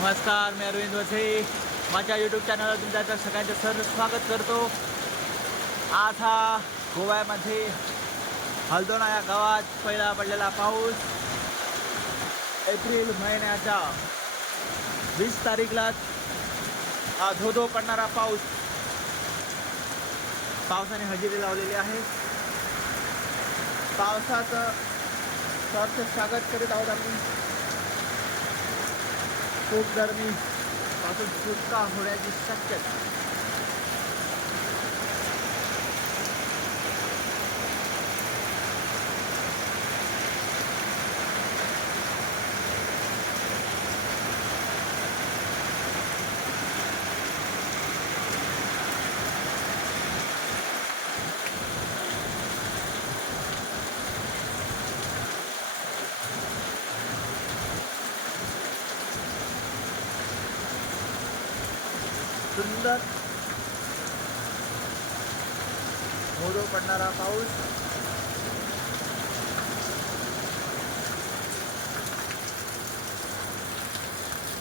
नमस्कार मी अरविंद वसे माझ्या यूट्यूब चॅनलवर तुमच्या सगळ्यांचं सर स्वागत करतो. आज हा गोव्यामध्ये हल्दोना या गावात पहिला पडलेला पाऊस. एप्रिल महिन्याच्या वीस तारीखला हा धो धो पडणारा पाऊस पावसाने हजेरी लावलेली आहे. पावसाचं स्वागत करीत आहोत आम्ही. खूब गर्मी काफ़ी धूप हो रहा है जिस सकते सुंदर। धोधो पडणारा पाऊस